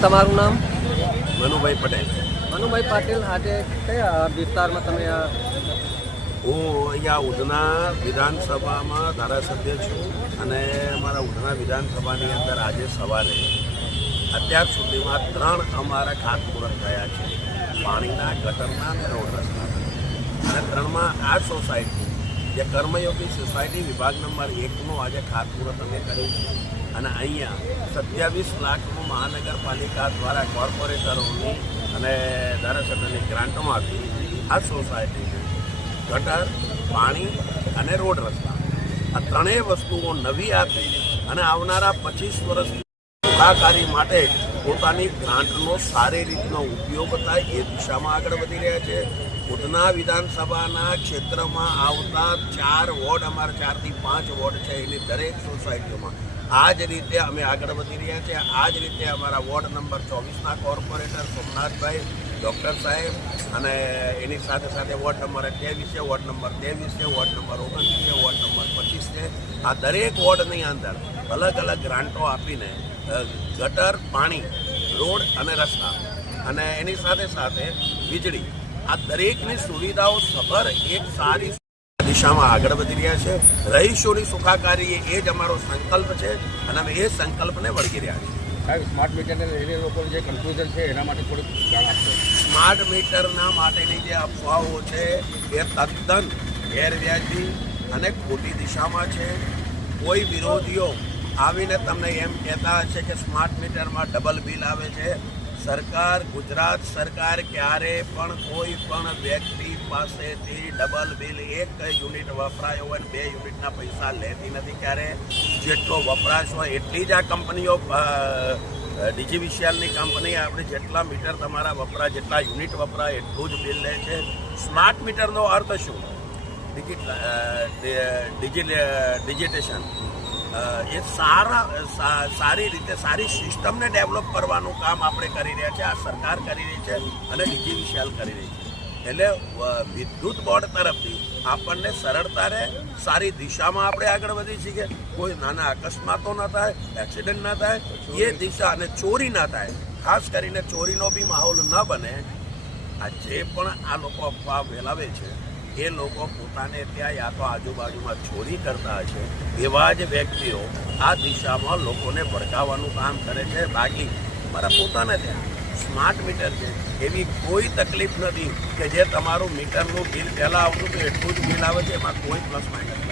તમારું નામ? મનુભાઈ પટેલ. મનુભાઈ પાટીલ, આજે કયા વિસ્તારમાં તમે હું અહીંયા ઉધના વિધાનસભામાં ધારાસભ્ય છું અને અમારા ઉધના વિધાનસભાની અંદર આજે સવારે અત્યાર સુધીમાં 3 અમારા ખાતમુહૂર્ત થયા છે, પાણીના, ગટરના અને રોડ રસ્તાના. અને 3માં આ સોસાયટી જે કર્મયોગી સોસાયટી વિભાગ નંબર 1નું આજે ખાતમુહૂર્ત અમે કર્યું છે. અને અહીંયા 27 લાખનું મહાનગરપાલિકા દ્વારા કોર્પોરેટરોની અને ધારાસભ્યની ગ્રાન્ટોમાંથી આ સોસાયટીને ગટર, પાણી અને રોડ રસ્તા આ ત્રણેય વસ્તુઓ નવી આપી અને આવનારા 25 વર્ષની સુખાકારી માટે પોતાની ગ્રાન્ટનો સારી રીતનો ઉપયોગ થાય એ દિશામાં આગળ વધી રહ્યા છે. ઉધના વિધાનસભાના ક્ષેત્રમાં આવતા 4 વોર્ડ, અમારા 4 થી 5 વોર્ડ છે, એની દરેક સોસાયટીઓમાં આ જ રીતે અમે આગળ વધી રહ્યા છીએ. આ જ રીતે અમારા વોર્ડ નંબર 24ના કોર્પોરેટર સોમનાથભાઈ, ડૉક્ટર સાહેબ અને એની સાથે સાથે વોર્ડ નંબર 28 છે, વોર્ડ નંબર 23 છે, વોર્ડ નંબર 29 છે, વોર્ડ નંબર 25 છે. આ દરેક વોર્ડની અંદર અલગ અલગ ગ્રાન્ટો આપીને ગટર, પાણી, રોડ અને રસ્તા અને એની સાથે સાથે વીજળી, આ દરેકની સુવિધાઓ સભર એક સારી દિશામાં આગળ વધી રહ્યા છે. રહીશોની સુખાકારી એ જ અમારો સંકલ્પ છે અને અમે એ સંકલ્પને વળગી રહ્યા છીએ. સાહેબ, સ્માર્ટ મીટરને લઈને લોકો જે કન્ફ્યુઝન છે એના માટે થોડીક જાણ આપશો. સ્માર્ટ મીટરના માટેની જે અફવાઓ છે એ તદ્દન ગેરવ્યાજબી અને ખોટી દિશામાં છે. કોઈ વિરોધીઓ આવીને તમને એમ કહેતા હશે કે સ્માર્ટ મીટરમાં ડબલ બિલ આવે છે. સરકાર, ગુજરાત સરકાર ક્યારે પણ કોઈ પણ વ્યક્તિ પાસેથી ડબલ બિલ, 1 યુનિટ વપરાયો હોય 2 યુનિટના પૈસા લેતી નથી. ક્યારે જેટલો વપરાશ હોય એટલી જ આ કંપનીઓ, ડીજીવીસીએલની કંપની આપણે જેટલા મીટર તમારા વપરાય, જેટલા યુનિટ વપરાય એટલું જ બિલ લે છે. સ્માર્ટ મીટરનો અર્થ શું? ડિજિટેશન એ સારી રીતે સારી સિસ્ટમને ડેવલપ કરવાનું કામ આપણે કરી રહ્યા છે. આ સરકાર કરી રહી છે અને ડીજીવીસીએલ કરી રહી છે. એટલે વિદ્યુત બોર્ડ તરફથી આપણને સરળતા રહે, સારી દિશામાં આપણે આગળ વધી શકીએ, કોઈ નાના અકસ્માતો ન થાય, એક્સિડન્ટ ન થાય, એ દિશા અને ચોરી ન થાય, ખાસ કરીને ચોરીનો બી માહોલ ન બને. આ જે પણ આ લોકો અફવા ફેલાવે છે એ લોકો પોતાને ત્યાં યા તો આજુબાજુમાં ચોરી કરતા હશે, એવા જ વ્યક્તિઓ આ દિશામાં લોકોને ભડકાવવાનું કામ કરે છે. બાકી મારા પોતાને ત્યાં સ્માર્ટ મીટર છે, એવી કોઈ તકલીફ નથી કે જે તમારું મીટરનું બિલ પહેલાં આવતું હતું એટલું જ બિલ આવે છે, એમાં કોઈ પ્લસ માઇનસ નથી.